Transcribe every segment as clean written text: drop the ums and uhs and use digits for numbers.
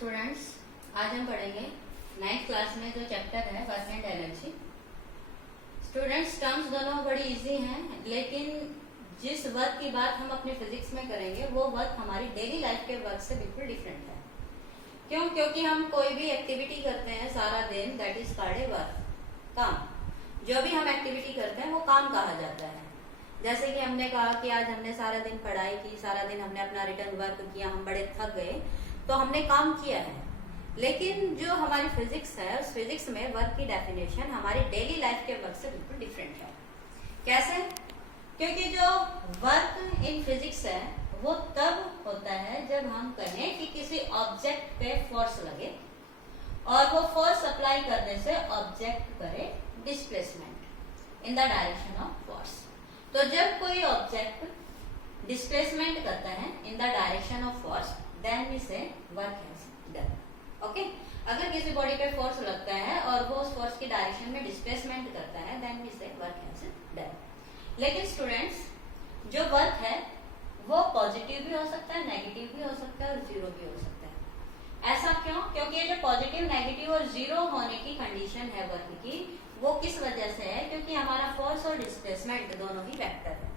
Students, आज हम पढ़ेंगे 9th क्लास में जो चैप्टर है work and energy. Students, terms दोनों बड़ी इजी हैं, लेकिन जिस वर्क की बात हम अपने फिजिक्स में करेंगे वो वर्क हमारी डेली लाइफ के वर्क से बिल्कुल डिफरेंट है। क्यों? क्योंकि हम कोई भी एक्टिविटी करते हैं सारा दिन, that is called a work, काम। जो भी हम एक्टिविटी करते हैं वो काम कहा जाता है। जैसे कि हमने कहा कि आज हमने सारा दिन पढ़ाई की, सारा दिन हमने अपना रिटर्न वर्क किया, हम बड़े थक गए, तो हमने काम किया है। लेकिन जो हमारी फिजिक्स है, उस फिजिक्स में वर्क की डेफिनेशन हमारी डेली लाइफ के वर्क से बिल्कुल डिफरेंट है। कैसे? क्योंकि जो वर्क इन फिजिक्स है वो तब होता है जब हम कहें कि किसी ऑब्जेक्ट पे फोर्स लगे और वो फोर्स अप्लाई करने से ऑब्जेक्ट करे displacement in the direction of force. तो जब कोई ऑब्जेक्ट डिस्प्लेसमेंट करता है in the direction of force, then we say work has done. Okay, अगर किसी बॉडी पे फोर्स लगता है और वो उस फोर्स की डायरेक्शन में डिस्प्लेसमेंट करता है, then we say work has done. लेकिन स्टूडेंट्स, जो वर्क है वो पॉजिटिव भी हो सकता है, नेगेटिव भी हो सकता है और जीरो भी हो सकता है। ऐसा क्यों? क्योंकि ये जो पॉजिटिव, नेगेटिव और जीरो होने की कंडीशन है वर्क की, वो किस वजह से है? क्योंकि हमारा फोर्स और डिस्प्लेसमेंट दोनों ही वेक्टर है।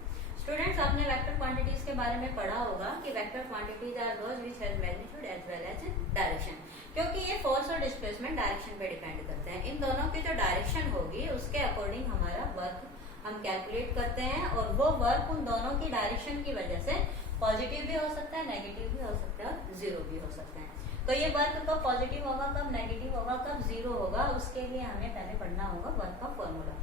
स्टूडेंट्स, आपने वेक्टर क्वांटिटीज के बारे में पढ़ा होगा कि vector quantities are those which has magnitude as well as direction. क्योंकि ये फोर्स और डिस्प्लेसमेंट डायरेक्शन पे डिपेंड करते हैं। इन दोनों की जो डायरेक्शन होगी उसके अकॉर्डिंग हमारा वर्क हम कैलकुलेट करते हैं, और वो वर्क उन दोनों की डायरेक्शन की वजह से पॉजिटिव भी हो सकता है, नेगेटिव भी हो सकता है और जीरो भी हो सकता है। तो ये वर्क कब पॉजिटिव होगा, कब नेगेटिव होगा, कब जीरो होगा, उसके लिए हमें पहले पढ़ना होगा वर्क का फॉर्मूला।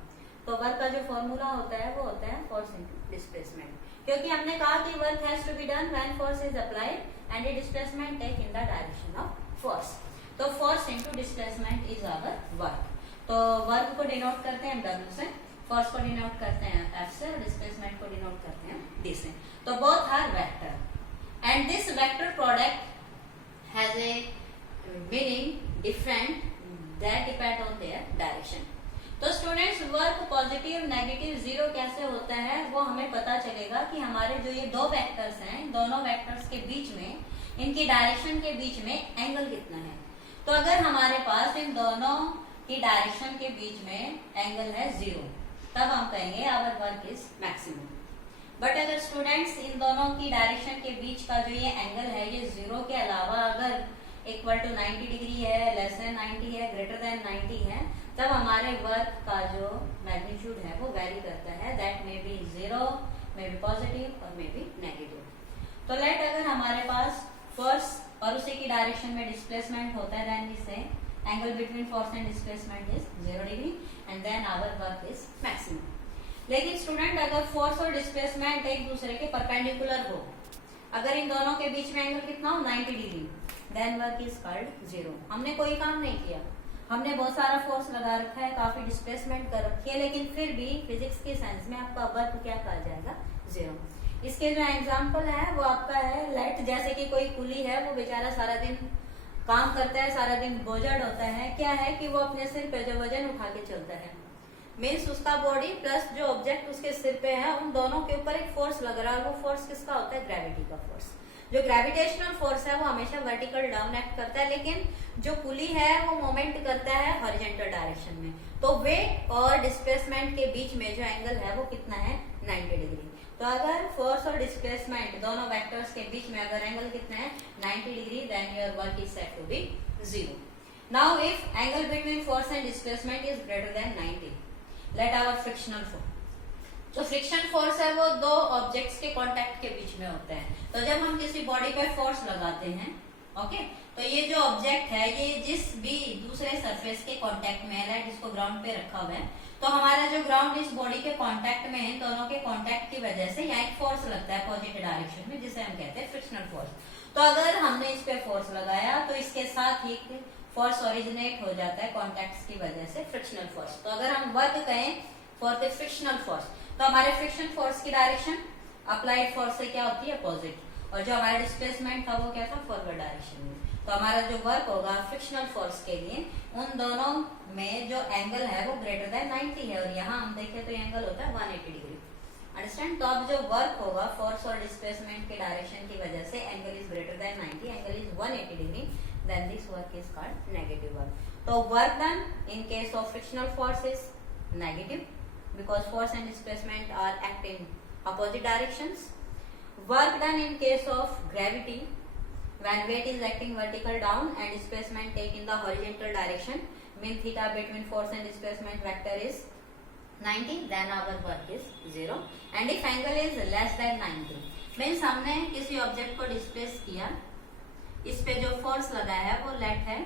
तो वर्क का जो फॉर्मूला होता है वो होता है फोर्स इनटू डिस्प्लेसमेंट। क्योंकि हमने कहा कि work has to be done when force is applied and a displacement take in the direction of force. तो force into displacement is our work. तो वर्क को डिनोट करते हैं W से, फोर्स को डिनोट करते हैं F से और डिस्प्लेसमेंट को डिनोट करते हैं D से। तो both are vector and this vector product has a meaning different that depend on their direction. तो students, work positive, negative, zero कैसे होता है वो हमें पता चलेगा कि हमारे जो ये दो वेक्टर्स हैं, दोनों वेक्टर्स के बीच में, इनकी डायरेक्शन के बीच में एंगल कितना है। तो अगर हमारे पास इन दोनों की डायरेक्शन के बीच में एंगल है जीरो, तब हम कहेंगे our work is maximum. But अगर स्टूडेंट्स इन दोनों की डायरेक्शन के बीच का जो ये एंगल है ये जीरो के अलावा अगर इक्वल टू 90 डिग्री है, लेस देन 90 है, ग्रेटर देन 90 है, तब हमारे वर्क का जो मैग्नीट्यूड है वो वेरी करता है। That may be zero, may be positive और मे बी नेगेटिव। तो लेट अगर हमारे पास फोर्स और उसी की डायरेक्शन में डिस्प्लेसमेंट होता है, then we say angle between force and displacement is 0 degree and then our work is maximum. लेकिन स्टूडेंट, अगर फोर्स और डिस्प्लेसमेंट एक दूसरे के परपेंडिकुलर हो, अगर इन दोनों के बीच में एंगल कितना हो 90 degree, then work is called zero. हमने कोई काम नहीं किया, हमने बहुत सारा फोर्स लगा रखा है, काफी डिस्प्लेसमेंट कर रखी है, लेकिन फिर भी फिजिक्स के सेंस में आपका वर्क क्या कहा जाएगा? जीरो। इसके जो एग्जाम्पल है वो आपका है लेट, जैसे कि कोई कुली है, वो बेचारा सारा दिन काम करता है, सारा दिन बोझड़ होता है। क्या है कि वो अपने सिर पे जो वजन उठा के चलता है, मीन्स उसका बॉडी प्लस जो ऑब्जेक्ट उसके सिर पे है, उन दोनों के ऊपर एक फोर्स लग रहा है। वो फोर्स किसका होता है? ग्रेविटी का फोर्स। जो ग्रेविटेशनल फोर्स है वो हमेशा वर्टिकल डाउन एक्ट करता है, लेकिन जो पुली है वो मोमेंट करता है हॉरिजॉन्टल डायरेक्शन में। तो वेट और डिस्प्लेसमेंट के बीच में जो एंगल है वो कितना है? 90 डिग्री। तो अगर फोर्स और डिस्प्लेसमेंट दोनों वेक्टर्स के बीच में अगर एंगल कितना है 90 degree, then your work is said to be zero. Now if angle between force and displacement is greater than 90, let our frictional force. जो फ्रिक्शन फोर्स है वो दो ऑब्जेक्ट्स के कांटेक्ट के बीच में होता है। तो जब हम किसी बॉडी पे फोर्स लगाते हैं, ओके, तो ये जो ऑब्जेक्ट है ये जिस भी दूसरे सरफेस के कांटेक्ट में है, लाइक इसको ग्राउंड पे रखा हुआ है, तो हमारा जो ग्राउंड इस बॉडी के कांटेक्ट में है, दोनों के कांटेक्ट की वजह से यहाँ एक फोर्स लगता है पॉजिटिव डायरेक्शन में, जिसे हम कहते हैं फ्रिक्शनल फोर्स। तो अगर हमने इस पे फोर्स लगाया तो इसके साथ ही फोर्स ओरिजिनेट हो जाता है कांटेक्ट्स की वजह से, फ्रिक्शनल फोर्स। तो अगर हम वर्क कहें फॉर द फ्रिक्शनल फोर्स, तो हमारे फ्रिक्शन फोर्स की डायरेक्शन अप्लाइड फोर्स से क्या होती है? अपोजिट। और जो हमारा डिस्प्लेसमेंट था वो क्या था? फॉरवर्ड डायरेक्शन में। तो हमारा जो वर्क होगा फ्रिक्शनल फोर्स के लिए, उन दोनों में जो एंगल है वो ग्रेटर देन 90 है, और यहाँ हम देखें तो एंगल होता है 180 डिग्री। अंडरस्टैंड? तो अब जो वर्क होगा फोर्स और डिस्प्लेसमेंट के डायरेक्शन की वजह से angle is greater than 90, angle is 180 degree, then this work is called negative work. So work done in case of frictional force is negative because force and displacement are acting opposite directions. Work done in case of gravity when weight is acting vertical down and displacement take in the horizontal direction, mean theta between force and displacement vector is 90, then our work is 0. And if angle is less than 90 means हमने किसी object को displace किया, इस पे जो force लगा है वो लेट है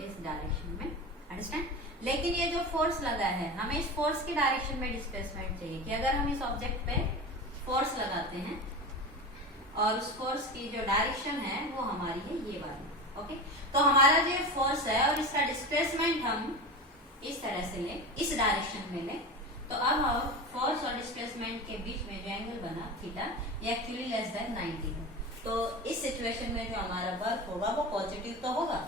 इस डायरेक्शन में, अंडरस्टैंड। लेकिन ये जो फोर्स लगा है हमें इस फोर्स की डायरेक्शन में डिस्प्लेसमेंट चाहिए कि अगर हम इस ऑब्जेक्ट पे फोर्स लगाते हैं और उस फोर्स की जो डायरेक्शन है वो हमारी है ये वाली, ओके। तो हमारा जो फोर्स है और इसका डिस्प्लेसमेंट हम इस तरह से लें, इस डायरेक्शन में लें, तो अब हम फोर्स और डिस्प्लेसमेंट के बीच में जो एंगल बना थीटा ये एक्चुअली लेस देन 90 है। तो इस सिचुएशन में जो हमारा वर्क होगा वो पॉजिटिव तो होगा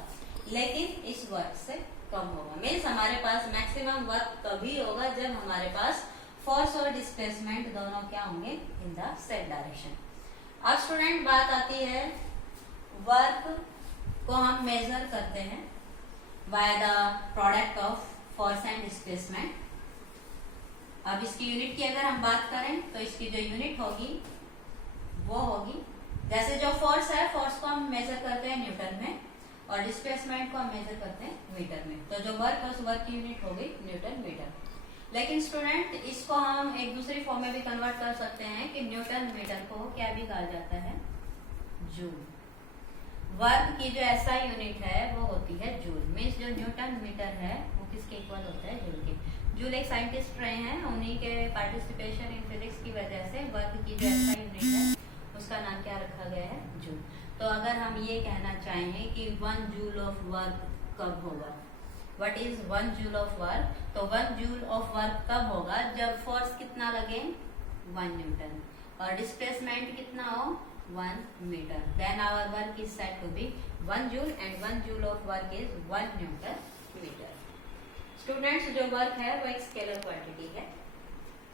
लेकिन इस वर्क से कम होगा। मीन्स हमारे पास मैक्सिमम वर्क तभी होगा जब हमारे पास फोर्स और डिस्प्लेसमेंट दोनों क्या होंगे इन द सेट डायरेक्शन। अब स्टूडेंट बात आती है वर्क को हम मेजर करते हैं by the product of force and displacement. अब इसकी यूनिट की अगर हम बात करें तो इसकी जो यूनिट होगी वो होगी, जैसे जो फोर्स है फोर्स को हम मेजर करते हैं न्यूटन में और डिस्प्लेसमेंट को हम मेजर करते हैं मीटर में, तो जो वर्क है उस वर्क की यूनिट होगी न्यूटन मीटर। लेकिन स्टूडेंट इसको हम एक दूसरी फॉर्म में भी कन्वर्ट कर सकते हैं कि न्यूटन मीटर को क्या भी कहा जाता है जूल। वर्क की जो ऐसा यूनिट है वो होती है जूल, मीन्स जो न्यूटन मीटर है वो किसके इक्वल होता है जूल के। जूल एक साइंटिस्ट रहे हैं, उन्हीं के पार्टिसिपेशन इन फिजिक्स की वजह से वर्क की जो ऐसा यूनिट है उसका नाम क्या रखा गया है जूल। तो अगर हम ये कहना चाहें कि 1 जूल ऑफ वर्क कब होगा, what is 1 joule of work, तो 1 जूल ऑफ वर्क तब होगा जब फोर्स कितना लगे 1 न्यूटन और डिस्प्लेसमेंट कितना हो 1 metre, then our work is said to be 1 joule and 1 joule of work is 1 newton metre. Students जो वर्क है वो एक स्केलर क्वांटिटी है,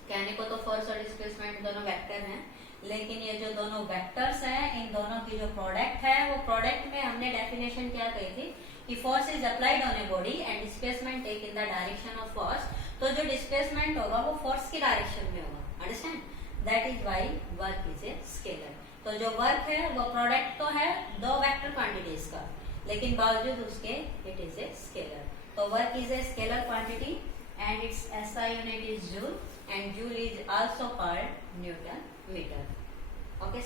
कहने को तो फोर्स और डिस्प्लेसमेंट दोनों वेक्टर हैं, लेकिन ये जो दोनों वेक्टर्स हैं इन दोनों की जो प्रोडक्ट है वो प्रोडक्ट में हमने डेफिनेशन क्या कही थी कि force is applied on a body and displacement take in the direction of force. तो जो डिस्प्लेसमेंट होगा वो फोर्स की डायरेक्शन में होगा, understand, that is why work is a scalar. तो जो वर्क है वो प्रोडक्ट तो है दो वेक्टर क्वांटिटीज का, लेकिन बावजूद उसके इट इज ए स्केलर। तो work is a scalar quantity and its SI unit is joule and joule is also called newton metre. Okay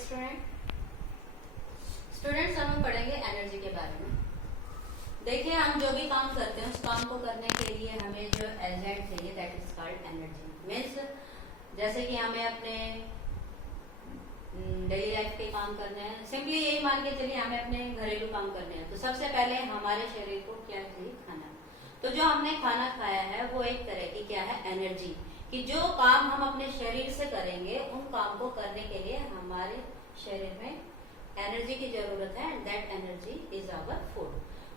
students हम पढ़ेंगे एनर्जी के बारे में। देखिए हम जो भी काम करते हैं उस काम को करने के लिए हमें जो एजेंट चाहिए that is called energy. Means जैसे कि हमें अपने डेली लाइफ के काम करने हैं, सिंपली यही मान के चलिए हमें अपने घरेलू काम करने हैं, तो सबसे पहले हमारे शरीर को क्या चाहिए खाना। तो जो हमने खाना खाया है वो एक तरह की क्या है एनर्जी, कि जो काम हम अपने शरीर से करेंगे उन काम को करने के लिए हमारे शरीर में एनर्जी की जरूरत है and that energy is our food.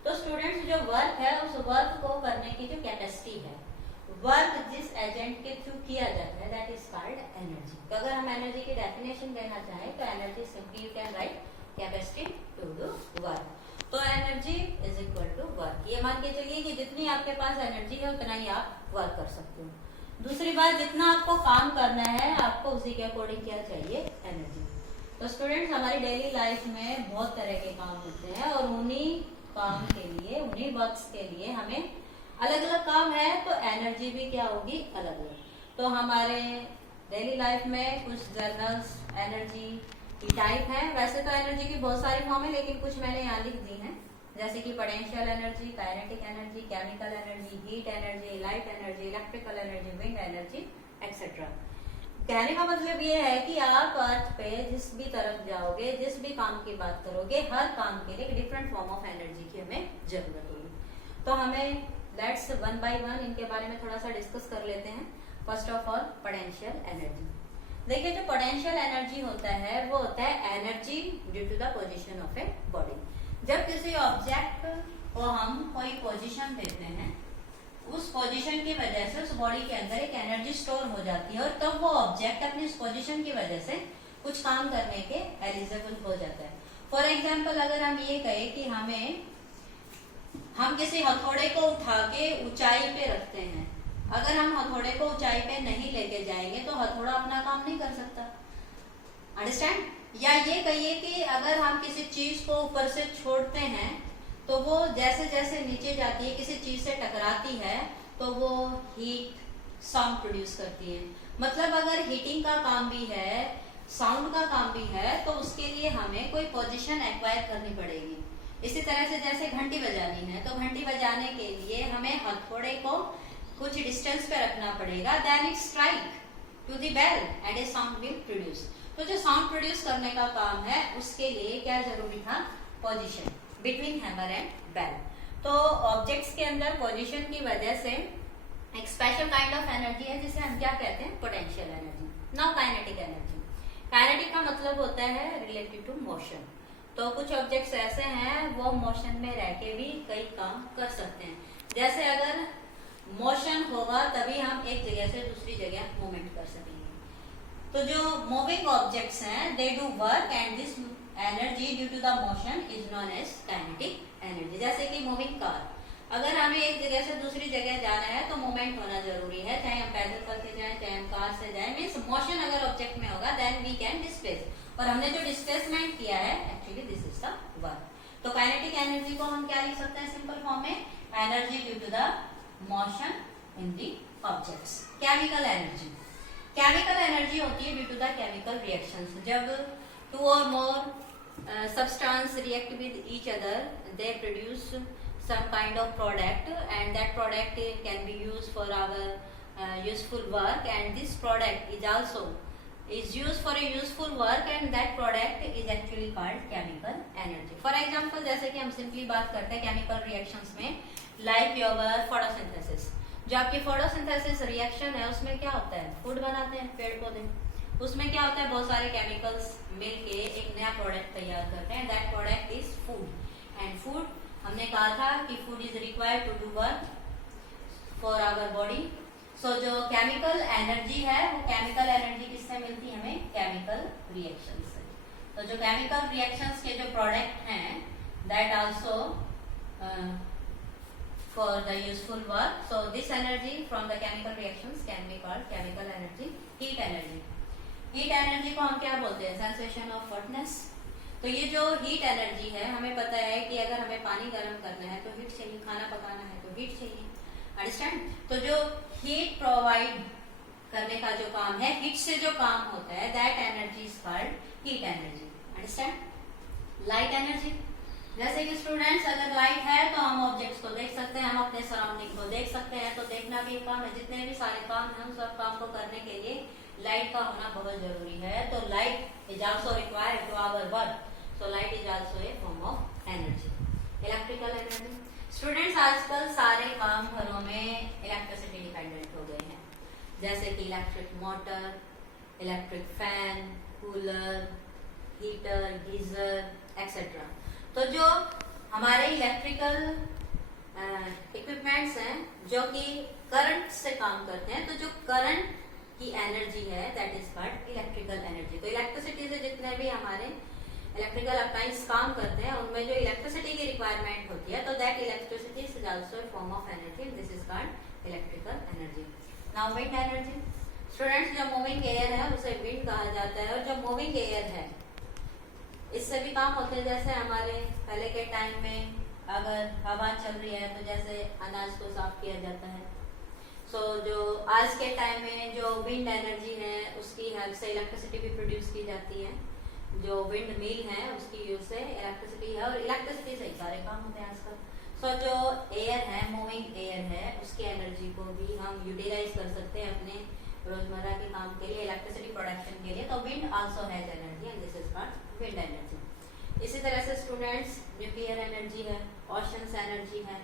तो स्टूडेंट्स जो वर्क है उस वर्क को करने की जो कैपेसिटी है, वर्क जिस एजेंट के थ्रू किया जाता है दैट इज कॉल्ड एनर्जी। तो अगर हम एनर्जी की डेफिनेशन देना चाहें तो energy simply you can write capacity to do work. तो energy is equal to work. ये मान के चलिए कि जितनी आपके पास एनर्जी है उतना ही आप वर्क कर सकते हो। दूसरी बात, जितना आपको काम करना है आपको उसी के अकॉर्डिंग क्या चाहिए एनर्जी। तो स्टूडेंट्स हमारी डेली लाइफ में बहुत तरह के काम होते हैं और उन्हीं काम के लिए, उन्हीं वर्क्स के लिए हमें अलग अलग काम है तो एनर्जी भी क्या होगी अलग अलग। तो हमारे डेली लाइफ में कुछ जर्नल्स एनर्जी की टाइप है, वैसे तो एनर्जी की बहुत सारी फॉर्म है लेकिन कुछ मैंने यहाँ लिख दी है, जैसे कि potential energy, kinetic energy, chemical energy, heat energy, light energy, electrical energy, wind energy etcetera. कहने का मतलब ये है कि आप अर्थ पे जिस भी तरफ जाओगे, जिस भी काम की बात करोगे, हर काम के लिए डिफरेंट फॉर्म ऑफ एनर्जी की हमें जरूरत होगी। तो हमें लेट्स 1 by 1 इनके बारे में थोड़ा सा डिस्कस कर लेते हैं। First of all potential energy. देखिए जो पोटेंशियल एनर्जी होता है वो होता है energy due to the position of a body. जब किसी ऑब्जेक्ट को हम कोई पोजीशन देते हैं, उस पोजीशन की वजह से उस बॉडी के अंदर एक एनर्जी स्टोर हो जाती है और तब वो ऑब्जेक्ट अपनी उस पोजीशन की वजह से कुछ काम करने के एलिजिबल हो जाता है। फॉर एग्जाम्पल अगर हम ये कहें कि हमें हम किसी हथौड़े को उठा के ऊंचाई पे रखते हैं, अगर हम हथौड़े को ऊंचाई पे नहीं लेके जाएंगे तो हथौड़ा अपना काम नहीं कर सकता। अंडरस्टैंड? या ये कहिए कि अगर हम किसी चीज को ऊपर से छोड़ते हैं तो वो जैसे जैसे नीचे जाती है, किसी चीज से टकराती है, तो वो हीट साउंड प्रोड्यूस करती है। मतलब अगर हीटिंग का काम भी है, साउंड का काम भी है, तो उसके लिए हमें कोई पोजीशन एक्वायर करनी पड़ेगी। इसी तरह से जैसे घंटी बजानी है, तो घंटी बजाने के लिए हमें हथौड़े को कुछ डिस्टेंस पे रखना पड़ेगा, then it strike to the bell and a sound will produce. तो जो साउंड प्रोड्यूस करने का काम है, उसके लिए क्या जरूरी था? Position between hammer and bell. तो ऑब्जेक्ट्स के अंदर पोजीशन की वजह से एक स्पेशल काइंड ऑफ एनर्जी है जिसे हम क्या कहते हैं? Potential energy. Now kinetic energy. Kinetic का मतलब होता है रिलेटेड टू मोशन। तो कुछ ऑब्जेक्ट्स ऐसे हैं वो मोशन में रह के भी कई काम कर सकते हैं। जैसे अगर मोशन होगा तभी हम एक जगह से दूसरी जगह मूवमेंट कर सकेंगे। तो जो मूविंग ऑब्जेक्ट्स हैं, they do work and this energy due to the motion is known as kinetic energy. जैसे कि मूविंग कार, अगर हमें एक जगह से दूसरी जगह जाना है तो मूवमेंट होना जरूरी है, चाहे हम पैदल करके जाएं, चाहे हम कार से जाएं। मीन्स मोशन अगर ऑब्जेक्ट में होगा देन वी कैन डिस्प्लेस, और हमने जो डिस्प्लेसमेंट किया है actually this is the work. तो काइनेटिक एनर्जी को हम क्या लिख सकते हैं सिंपल फॉर्म में? Energy due to the motion in the objects. Chemical energy, chemical energy होती है due to the chemical reactions. जब two or more substance react with each other, they produce some kind of product, and that product can be used for our useful work, and this product is also is used for a useful work, and that product is actually called chemical energy. For example, जैसे कि हम simply बात करते हैं chemical reactions में, like your photosynthesis। जो आपकी photosynthesis reaction है उसमें क्या होता है? फूड बनाते हैं पेड़ पौधे। उसमें क्या होता है? बहुत सारे केमिकल्स मिलके एक नया प्रोडक्ट तैयार करते हैं, that product is food. And food हमने कहा था कि food is required to do work for our body. So जो केमिकल एनर्जी है वो केमिकल एनर्जी किससे मिलती है? हमें केमिकल रिएक्शन से। तो जो केमिकल रिएक्शंस के जो प्रोडक्ट हैं that also for the useful work, so this energy from the chemical reactions can be called chemical energy. Heat energy, heat energy को हम क्या बोलते हैं? Sensation of hotness. तो ये जो हीट एनर्जी है, हमें पता है कि अगर हमें पानी गर्म करना है तो हीट चाहिए, खाना पकाना है तो हीट चाहिए। अंडरस्टैंड? तो जो हीट प्रोवाइड करने का जो काम है, हीट से जो काम होता है, that energy is called heat energy. Understand? Light energy, जैसे कि स्टूडेंट्स अगर लाइट है तो हम ऑब्जेक्ट्स को देख सकते हैं, हम अपने सराउंडिंग को देख सकते हैं। तो देखना भी काम है, जितने भी सारे काम हैं उन सब काम को करने के लिए लाइट का होना बहुत जरूरी है। तो light is also required to our work, so light is also a form of energy. Electrical energy, students आजकल सारे काम घरों में इलेक्ट्रिसिटी डिपेंडेंट हो गए हैं, जैसे कि electric motor, electric fan, cooler, heater, geyser etcetera. तो जो हमारे इलेक्ट्रिकल इक्विपमेंट्स हैं जो कि करंट से काम करते हैं, तो जो करंट की एनर्जी है that is called electrical energy. तो इलेक्ट्रिसिटी से जितने भी हमारे इलेक्ट्रिकल अप्लायंस काम करते हैं उनमें जो इलेक्ट्रिसिटी की रिक्वायरमेंट होती है, तो that electricity is also a form of energy, this is called electrical energy. Now wind energy, students जो मूविंग एयर है उसे विंड कहा जाता है, और जो मूविंग एयर है इससे भी काम होते हैं। जैसे हमारे पहले के टाइम में अगर हवा चल रही है तो जैसे अनाज को साफ किया जाता है। सो जो आज के टाइम में जो विंड एनर्जी है उसकी हेल्प से इलेक्ट्रिसिटी भी प्रोड्यूस की जाती है। जो विंड मिल है उसकी यूज से इलेक्ट्रिसिटी है, और इलेक्ट्रिसिटी से ही सारे काम होते हैं आजकल। सो जो एयर है, मूविंग एयर है, उसकी एनर्जी को भी हम यूटिलाइज कर सकते हैं अपने रोजमर्रा के काम के लिए, इलेक्ट्रिसिटी प्रोडक्शन के लिए। तो wind also has energy and this is called wind energy. इसी तरह से स्टूडेंट्स न्यूक्लियर एनर्जी है, ओशंस एनर्जी है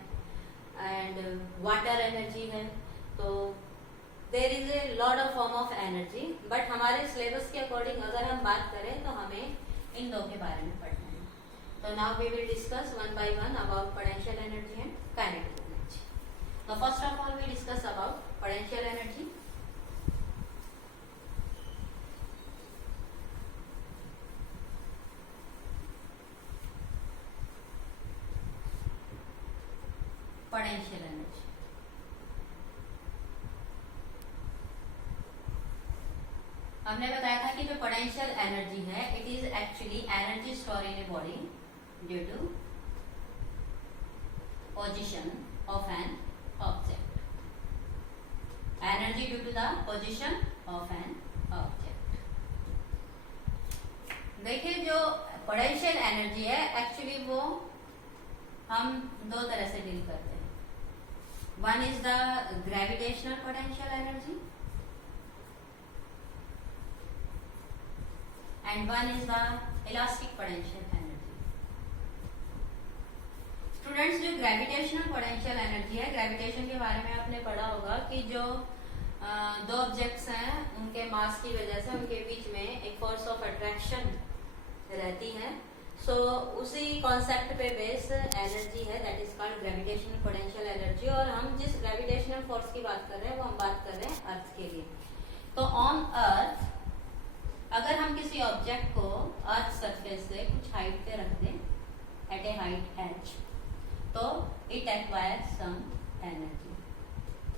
एंड वाटर एनर्जी है। तो there is a lot of form of energy, but हमारे सिलेबस के अकॉर्डिंग अगर हम बात करें तो हमें इन दो के बारे में पढ़ना है। तो now we will discuss one by one about potential energy and kinetic energy. तो first of all we discuss about potential energy. Potential energy. हमने बताया था कि जो पोटेंशियल एनर्जी है it is actually energy store in a body due to position of an object. Energy due to the position of an object. देखिए जो potential energy है actually वो हम दो तरह से डील करते हैं। One is the gravitational potential energy and one is the elastic potential energy. Students जो ग्रेविटेशनल पोटेंशियल एनर्जी है, ग्रेविटेशन के बारे में आपने पढ़ा होगा कि जो दो ऑब्जेक्ट्स हैं उनके मास की वजह से उनके बीच में एक फोर्स ऑफ अट्रैक्शन रहती है। सो उसी कॉन्सेप्ट पे बेस एनर्जी है that is called gravitational potential energy. और हम जिस ग्रेविटेशनल फोर्स की बात कर रहे हैं वो हम बात कर रहे हैं अर्थ के लिए। तो ऑन अर्थ अगर हम किसी ऑब्जेक्ट को अर्थ सरफेस से कुछ हाइट पे रख दें एट ए हाइट h, तो it acquire some energy.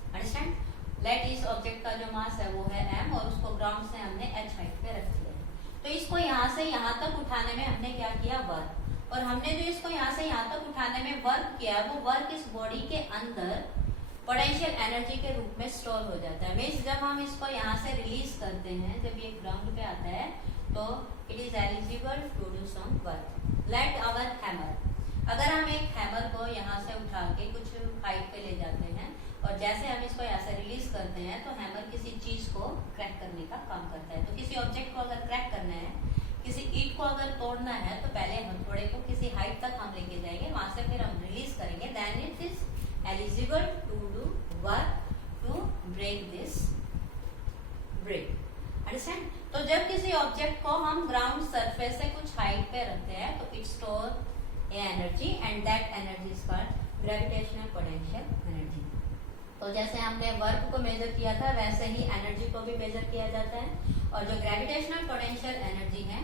Understand? Let इस ऑब्जेक्ट का जो मास है वो है m और उसको ग्राउंड से हमने h हाइट पे रख दिया है। तो इसको यहाँ से यहाँ तक उठाने में हमने क्या किया, वर्क। और हमने जो इसको यहाँ से यहाँ तक उठाने में वर्क किया वो वर्क इस बॉडी के अंदर पोटेंशियल एनर्जी के रूप में स्टोर हो जाता है। मीन्स जब हम इसको यहाँ से रिलीज करते हैं, जब ये ग्राउंड पे आता है तो it is eligible to do some work. Like our hammer. अगर हम एक हैमर को यहाँ से उठा के कुछ हाइट पे ले जाते हैं और जैसे हम इसको यहाँ से रिलीज करते हैं तो हैमर किसी चीज को क्रैक करने का काम करता है। तो किसी ऑब्जेक्ट को अगर क्रैक करना है, किसी ईंट को अगर तोड़ना है, तो पहले हथौड़े को किसी हाइट तक हम लेके जाएंगे, वहां से फिर हम रिलीज करेंगे, then it is eligible to do work to break this brick. Understand? तो जब किसी ऑब्जेक्ट को हम ग्राउंड सरफेस से कुछ हाइट पे रखते हैं तो it store A energy and that energy is called gravitational potential energy. तो जैसे हमने वर्क को मेजर किया था वैसे ही एनर्जी को भी मेजर किया जाता है। और जो ग्रेविटेशनल पोटेंशियल एनर्जी है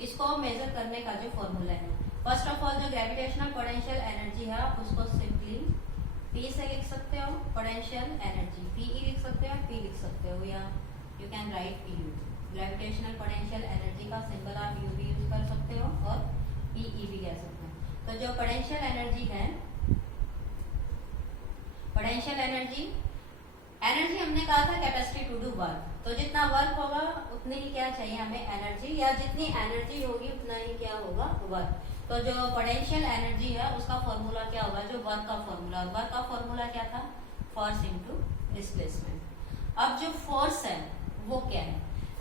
इसको मेजर करने का जो फॉर्मूला है, फर्स्ट ऑफ ऑल जो ग्रेविटेशनल पोटेंशियल एनर्जी है उसको सिंपली P से लिख सकते हो, पोटेंशियल एनर्जी PE लिख सकते हो, P लिख सकते हो, या you can right PU। Gravitational potential energy का सिंबल आप U भी यूज कर सकते हो और PE भी कह सकते हैं। तो जो पोटेंशियल एनर्जी है, पोटेंशियल एनर्जी हमने कहा था कैपेसिटी टू डू वर्क। तो जितना वर्क होगा उतनी ही क्या चाहिए हमें एनर्जी, या जितनी एनर्जी होगी उतना ही क्या होगा, वर्क। तो जो पोटेंशियल एनर्जी है उसका फॉर्मूला क्या होगा, जो वर्क का फॉर्मूला, वर्क का फॉर्मूला क्या था, फोर्स इनटू डिस्प्लेसमेंट। अब जो फोर्स है वो क्या है,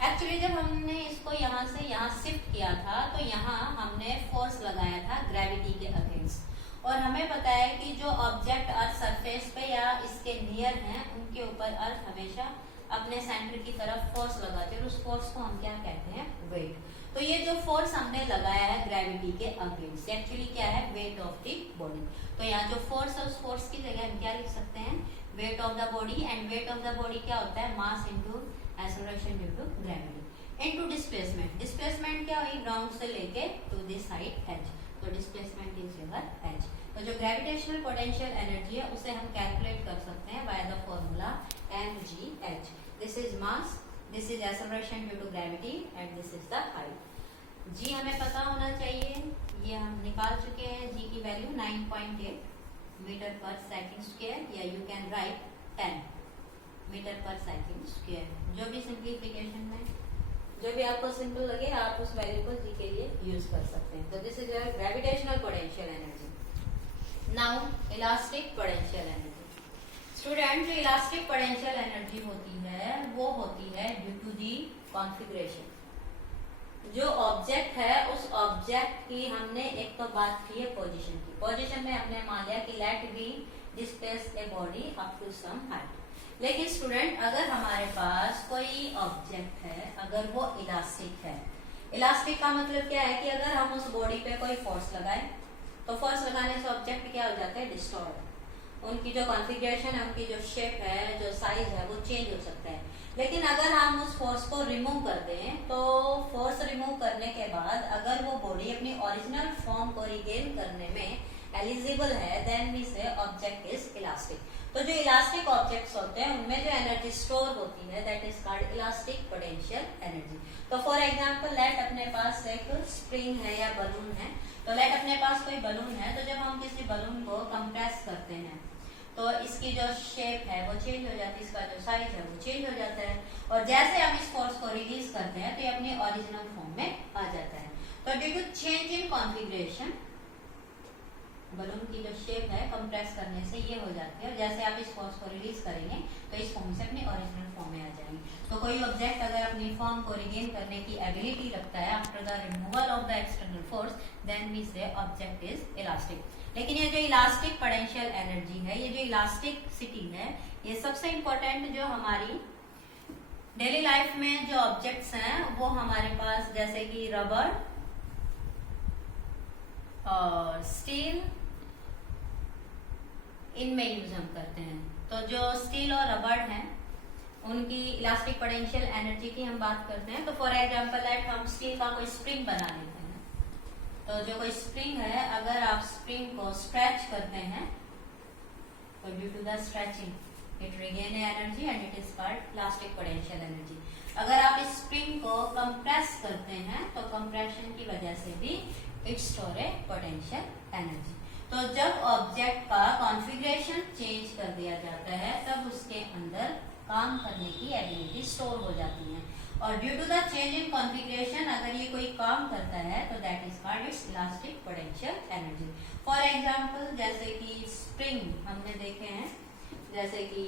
एक्चुअली जब हमने इसको यहाँ से यहाँ शिफ्ट किया था तो यहाँ हमने फोर्स लगाया था ग्रेविटी के अगेंस्ट। और हमें पता है कि जो ऑब्जेक्ट अर्थ सरफेस पे या इसके नियर हैं उनके ऊपर अर्थ हमेशा अपने सेंटर की तरफ फोर्स लगाते हैं और उस फोर्स को हम क्या कहते हैं, वेट। तो ये जो फोर्स हमने लगाया है ग्रेविटी के अगेंस्ट एक्चुअली क्या है, वेट ऑफ द बॉडी। तो यहाँ जो फोर्स है उस फोर्स की जगह हम क्या लिख सकते हैं, weight of the body. And weight of the body क्या होता है, mass into acceleration due to gravity into displacement. Displacement क्या हुई, ग्राउंड से लेके टू दिस साइड h। तो डिस्प्लेसमेंट इज योर h। तो जो ग्रेविटेशनल पोटेंशियल एनर्जी है उसे हम कैलकुलेट कर सकते हैं by the formula mgh। This is mass, this is acceleration due to gravity and this is the height. G हमें पता होना चाहिए, ये हम निकाल चुके हैं, जी की वैल्यू 9.8 मीटर पर सेकंड स्क्वायर, या यू कैन राइट 10 मीटर पर सेकंड स्क्वायर। जो भी सिंप्लीफिकेशन में जो भी आपको सिंपल लगे आप उस वैल्यू को जी के लिए यूज कर सकते हैं। तो this is gravitational potential energy. Now elastic potential energy. Student जो इलास्टिक पोटेंशियल एनर्जी होती है वो होती है ड्यू टू दी कॉन्फ़िगरेशन। जो ऑब्जेक्ट है उस ऑब्जेक्ट की हमने एक तो बात की है पोजीशन की। पोजीशन में हमने मान लिया कि let be displace a body up to some height. लेकिन स्टूडेंट अगर हमारे पास कोई ऑब्जेक्ट है, अगर वो इलास्टिक है, इलास्टिक का मतलब क्या है कि अगर हम उस बॉडी पे कोई फोर्स लगाए तो फोर्स लगाने से ऑब्जेक्ट क्या हो जाता है, डिस्टॉर्ट। उनकी जो कॉन्फ़िगरेशन है, उनकी जो शेप है, जो साइज है, वो चेंज हो सकता है। लेकिन अगर हम उस फोर्स को रिमूव कर दें तो फोर्स रिमूव करने के बाद अगर वो बॉडी अपनी ओरिजिनल फॉर्म को रिगेन करने में एलिजिबल है, then we say object is elastic. तो जो इलास्टिक ऑब्जेक्ट्स होते हैं उनमें जो एनर्जी स्टोर होती है that is called elastic potential energy. तो फॉर एग्जांपल लेट अपने पास एक स्प्रिंग है या बलून है, तो लेट अपने पास कोई बलून है, तो जब हम किसी बलून को कंप्रेस करते हैं तो इसकी जो शेप है वो चेंज हो जाती है, इसका जो साइज है वो चेंज हो जाता है, और जैसे हम इस फोर्स को रिलीज करते हैं तो ये अपनी ओरिजिनल फॉर्म में आ जाता है। तो due to change in configuration balloon की जो शेप है कंप्रेस करने से ये हो जाती है, और जैसे आप इस फोर्स को रिलीज करेंगे तो इस फॉर्म से अपनी ओरिजिनल फॉर्म में आ जाएंगे। तो कोई ऑब्जेक्ट अगर अपनी फॉर्म को रिगेन करने की एबिलिटी रखता है after the removal of the external force, then we say object is elastic. लेकिन ये जो इलास्टिक पोटेंशियल एनर्जी है, ये जो इलास्टिसिटी है, ये सबसे इंपॉर्टेंट जो हमारी डेली लाइफ में जो ऑब्जेक्ट्स हैं वो हमारे पास जैसे कि रबर और स्टील, इनमें यूज हम करते हैं। तो जो स्टील और रबर हैं उनकी इलास्टिक पोटेंशियल एनर्जी की हम बात करते हैं। तो फॉर एग्जांपल लेट हम स्टील का कोई स्प्रिंग बना लेते हैं, तो जो कोई स्प्रिंग है अगर आप स्प्रिंग को स्ट्रेच करते हैं तो due to the stretching it regain energy and it is called elastic potential energy. अगर आप इस स्प्रिंग को कंप्रेस करते हैं तो कंप्रेशन की वजह से भी it store A potential energy. तो जब ऑब्जेक्ट का कॉन्फ़िगरेशन चेंज कर दिया जाता है तब उसके अंदर काम करने की एबिलिटी स्टोर हो जाती है, और due to the change in configuration अगर ये कोई काम करता है तो that is called its elastic potential energy. For example जैसे कि स्प्रिंग हमने देखे हैं, जैसे कि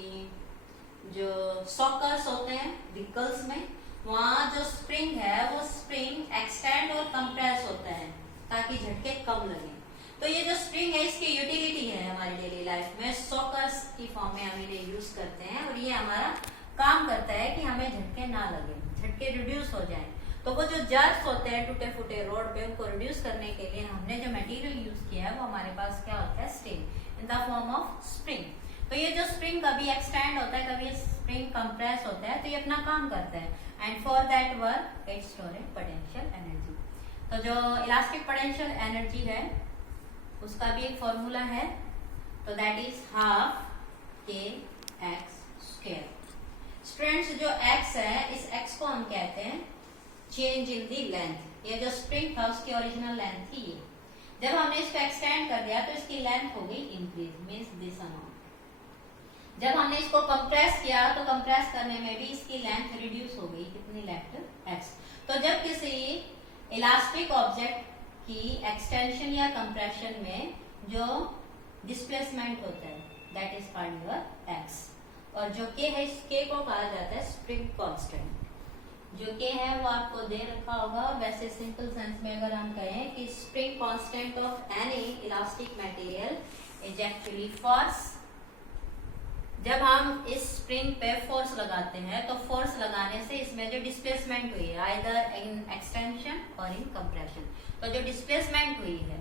जो सॉकर्स होते हैं व्हीकल्स में, वहाँ जो स्प्रिंग है वो स्प्रिंग एक्सटेंड और कंप्रेस होता है ताकि झटके कम लगे। तो ये जो स्प्रिंग है इसकी यूटिलिटी है हमारी डेली लाइफ में, सॉकर्स की फॉर्म में हम इन्हें यूज करते हैं, और ये हमारा काम करता है कि हमें झटके ना लगे, झटके रिड्यूस हो जाएं। तो वो जो जर्स होते हैं टूटे फूटे रोड पे, उनको रिड्यूस करने के लिए हमने जो मटेरियल यूज किया है वो हमारे पास क्या होता है, steel in the form of spring. तो ये जो स्प्रिंग कभी एक्सटेंड होता है, कभी स्प्रिंग कंप्रेस होता है, तो ये अपना काम करता है, and for that work it store A potential energy. तो जो इलास्टिक पोटेंशियल एनर्जी है उसका भी एक फॉर्मूला है, तो दैट इज हाफ के एक्स स्क्वायर। स्टूडेंट्स जो x है इस x को हम कहते हैं चेंज इन दी लेंथ। ये जो स्प्रिंग था उसकी ओरिजिनल लेंथ थी ये, जब हमने इसको एक्सटेंड कर दिया तो इसकी लेंथ हो गई इंक्रीज, मींस दिस अमाउंट। जब हमने इसको कंप्रेस किया तो कंप्रेस करने में भी इसकी लेंथ रिड्यूस हो गई, कितनी लेफ्ट x। तो जब किसी इलास्टिक ऑब्जेक्ट की एक्सटेंशन या कंप्रेशन में जो डिस्प्लेसमेंट होता है that is called your x, और जो k है इस k को कहा जाता है स्प्रिंग कांस्टेंट। जो k है वो आपको दे रखा होगा, और वैसे सिंपल सेंस में अगर हम कहें कि spring constant of any elastic material is actually force. जब हम इस स्प्रिंग पे फोर्स लगाते हैं तो फोर्स लगाने से इसमें जो डिस्प्लेसमेंट हुई है आइदर इन एक्सटेंशन और इन कंप्रेशन, तो जो डिस्प्लेसमेंट हुई है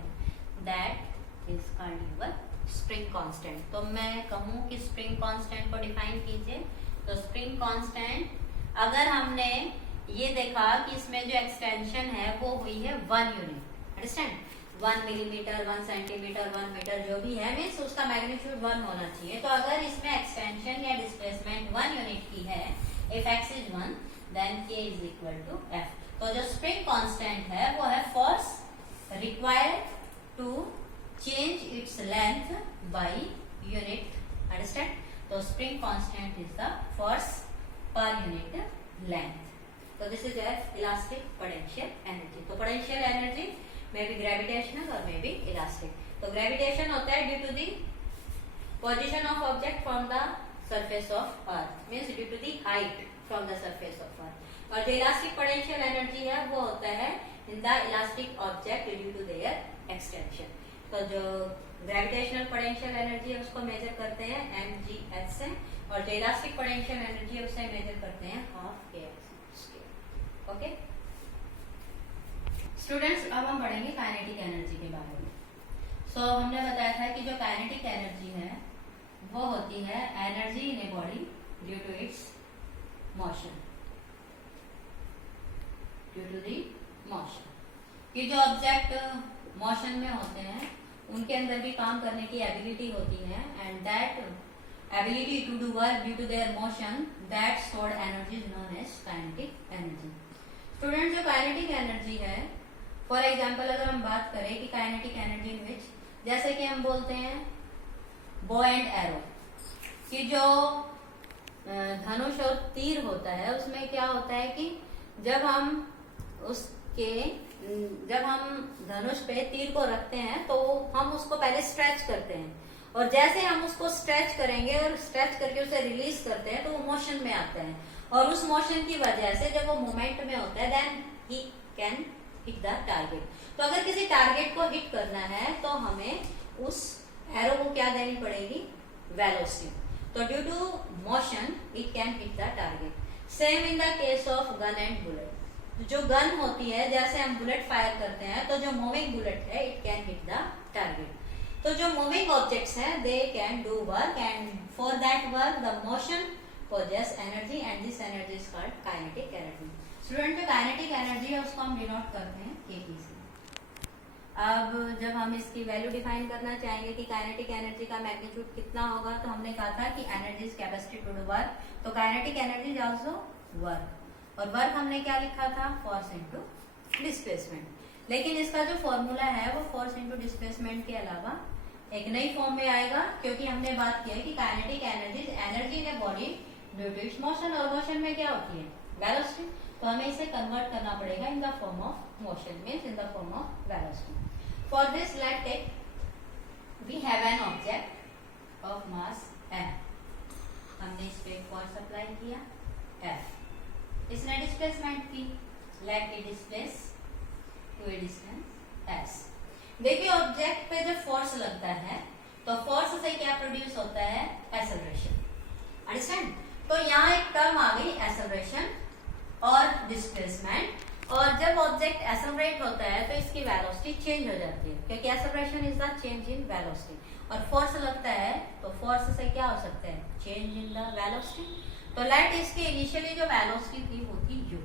that is called your spring constant. तो मैं कहूं कि स्प्रिंग कांस्टेंट को डिफाइन कीजिए, तो स्प्रिंग कांस्टेंट अगर हमने ये देखा कि इसमें जो एक्सटेंशन है वो हुई है 1 unit, understand, 1 millimetre, 1 centimetre, 1 metre जो भी है, मीन्स उसका मैग्नीट्यूड 1 होना चाहिए। तो अगर इसमें एक्सटेंशन या डिस्प्लेसमेंट 1 यूनिट की है, if x is 1 then k is equal to f। तो जो स्प्रिंग कांस्टेंट है वो है force required to change its length by unit, understand. तो spring constant is the force per unit length. तो this is elastic potential energy. तो potential energy may be gravitational or may be elastic। तो gravitation होता है due to the position of object from the surface of earth, means due to the height from the surface of earth। और जो elastic potential energy है वो होता है in the elastic object due to their extension। तो जो gravitational potential energy है उसको मेजर करते हैं mgh से, और जो elastic potential energy है उसे मेजर करते हैं half kx square. Okay students, अब हम पढ़ेंगे काइनेटिक एनर्जी के बारे में। सो हमने बताया था कि जो काइनेटिक एनर्जी है वो होती है energy in a body due to its motion, due to the motion. कि जो ऑब्जेक्ट मोशन में होते हैं उनके अंदर भी काम करने की एबिलिटी होती है, and that ability to do work due to their motion, that stored energy is known as kinetic energy. Student, जो काइनेटिक एनर्जी है, फॉर एग्जाम्पल अगर हम बात करें कि काइनेटिक एनर्जी इन विच, जैसे कि हम बोलते हैं बो एंड एरो, कि जो धनुष और तीर होता है उसमें क्या होता है कि जब हम धनुष पे तीर को रखते हैं तो हम उसको पहले स्ट्रेच करते हैं, और जैसे हम उसको स्ट्रेच करेंगे और स्ट्रेच करके उसे रिलीज करते हैं तो वो मोशन में आता है, और उस मोशन की वजह से जब वो मोमेंट में होता है then he can hit the target. तो अगर किसी टारगेट को हिट करना है तो हमें उस एरो को क्या देनी पड़ेगी, वेलोसिटी। तो due to motion it can hit the target. Same in the case of gun and bullet. जो गन होती है, जैसे हम बुलेट फायर करते हैं तो जो मूविंग बुलेट है it can hit the target. तो जो मूविंग ऑब्जेक्ट्स हैं they can do work, and for that work the motion possess energy and this energy is called kinetic energy। Student, जो kinetic energy है उसको हम denote करते हैं kT से। अब जब हम इसकी वैल्यू डिफाइन करना चाहेंगे कि काइनेटिक एनर्जी का मैग्नीट्यूड कितना होगा, तो हमने कहा था कि energy is capacity to do work, तो kinetic energy is also work, और वर्क हमने क्या लिखा था, फोर्स इनटू डिस्प्लेसमेंट। लेकिन इसका जो फॉर्मूला है वो फोर्स इनटू डिस्प्लेसमेंट के अलावा एक नई फॉर्म में आएगा, क्योंकि हमने बात की है कि kinetic energy energy in a body due to its motion, और मोशन में क्या होती है, वेलोसिटी। तो हमें इसे कन्वर्ट करना पड़ेगा in the form of motion, means in the form of velocity. For this let take we have an object of mass m, हमने इस पे फोर्स अप्लाई किया F, इसने डिस्प्लेसमेंट की, let it displace to a distance s। देखिए object पे जब force लगता है तो फोर्स से क्या प्रोड्यूस होता है, एक्सेलरेशन। अंडरस्टैंड? तो यहाँ एक टर्म आ गई एक्सेलरेशन और डिस्प्लेसमेंट, और जब ऑब्जेक्ट एक्सेलरेट होता है तो इसकी वेलोसिटी चेंज हो जाती है, क्योंकि acceleration is the change in velocity, और फोर्स लगता है तो फोर्स से क्या हो सकता है, चेंज इन द वेलोसिटी। तो लेट इसकी इनिशियली जो वेलोसिटी थी वो थी u,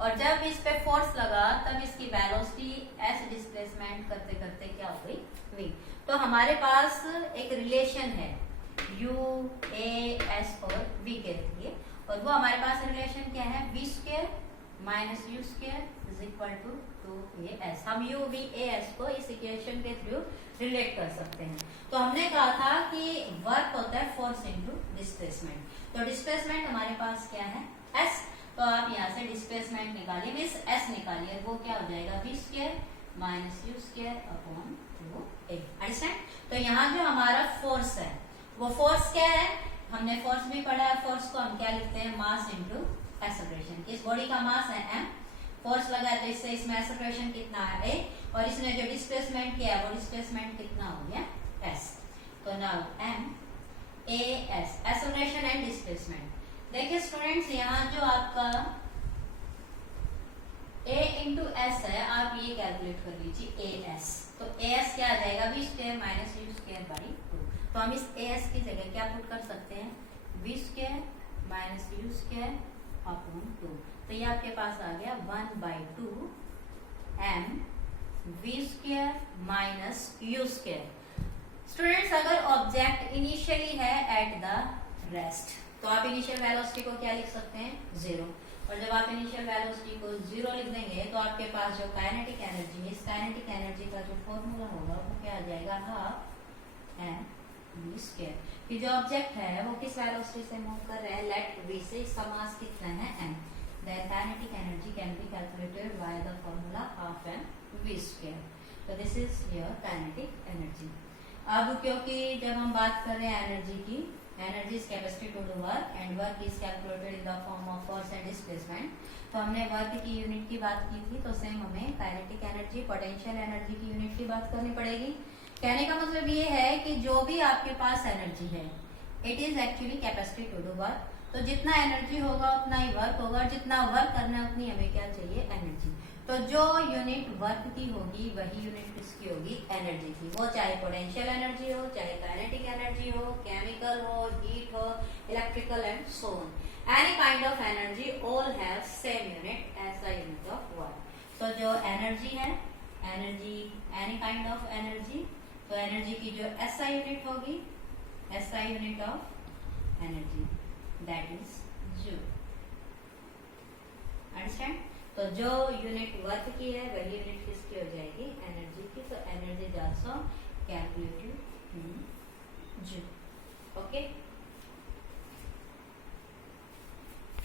और जब इस पे फोर्स लगा तब इसकी वेलोसिटी s डिस्प्लेसमेंट करते करते क्या हो गई, v। तो हमारे पास एक रिलेशन है u, a, s और v के लिए, और वो हमारे पास रिलेशन क्या है, v square minus u square is equal to 2as। हम u, v, a, s को इस इक्वेशन के थ्रू रिलेट कर सकते हैं। तो हमने कहा था कि वर्क होता है फोर्स इनटू डिस्प्लेसमेंट, तो डिस्प्लेसमेंट हमारे पास क्या है, s। तो आप यहाँ से डिस्प्लेसमेंट निकालिए, मीन्स s निकालिए, वो क्या हो जाएगा, v square minus u square upon 2a। Understand? तो यहाँ जो हमारा फोर्स है वो फोर्स क्या है, हमने फोर्स भी पढ़ा है, फोर्स को हम क्या लिखते हैं, मास इनटू एक्सेलरेशन। इस बॉडी का मास है m, फोर्स लगा है तो इससे इसमें एक्सेलरेशन कितना है a, और इसने जो डिस्प्लेसमेंट किया है वो डिस्प्लेसमेंट कितना हो गया, s। तो now m a s, acceleration and displacement. देखिए स्टूडेंट्स, यहाँ जो आपका a इंटू एस है, आप ये कैलकुलेट कर लीजिए as। तो as क्या आ जाएगा, v square minus u square by 2। तो हम इस as की जगह क्या पुट कर सकते हैं, v square minus u square upon 2। तो ये आपके पास आ गया 1/2 m v square minus u square. Students, अगर ऑब्जेक्ट इनिशियली है एट द रेस्ट, तो आप इनिशियल वेलोसिटी को क्या लिख सकते हैं, 0, और जब आप इनिशियल वेलोसिटी को 0 लिख देंगे तो आपके पास जो काइनेटिक एनर्जी है, इस काइनेटिक एनर्जी का जो फॉर्मूला होगा वो क्या आ जाएगा, हाफ m v स्क्वायर। कि जो ऑब्जेक्ट है वो किस वेलोसिटी से मूव कर रहा है, लेट v से, इसका मास कितना है, m। The kinetic energy can be calculated by the formula half m v square. तो this is your kinetic energy. अब क्योंकि जब हम बात कर रहे हैं एनर्जी की, energy is capacity to do work and work is calculated in the form of force and displacement, तो हमने वर्क की यूनिट की बात की थी, तो सेम हमें काइनेटिक एनर्जी, पोटेंशियल एनर्जी की यूनिट की बात करनी पड़ेगी। कहने का मतलब ये है कि जो भी आपके पास एनर्जी है it is actually capacity to do work. तो जितना एनर्जी होगा उतना ही वर्क होगा, और जितना वर्क करना है उतनी हमें क्या चाहिए, एनर्जी। तो जो यूनिट वर्क की होगी वही यूनिट किसकी होगी, एनर्जी की। वो चाहे पोटेंशियल एनर्जी हो, चाहे काइनेटिक एनर्जी हो, केमिकल हो, हीट हो, electrical and so on. Any kind of energy all have same unit as the unit of work. तो जो एनर्जी है, energy, any kind of energy तो एनर्जी की जो एसआई यूनिट होगी, SI unit of energy that is joule. Understand? तो जो unit work की है वही यूनिट किसकी हो जाएगी? एनर्जी की। तो energy is also calculated in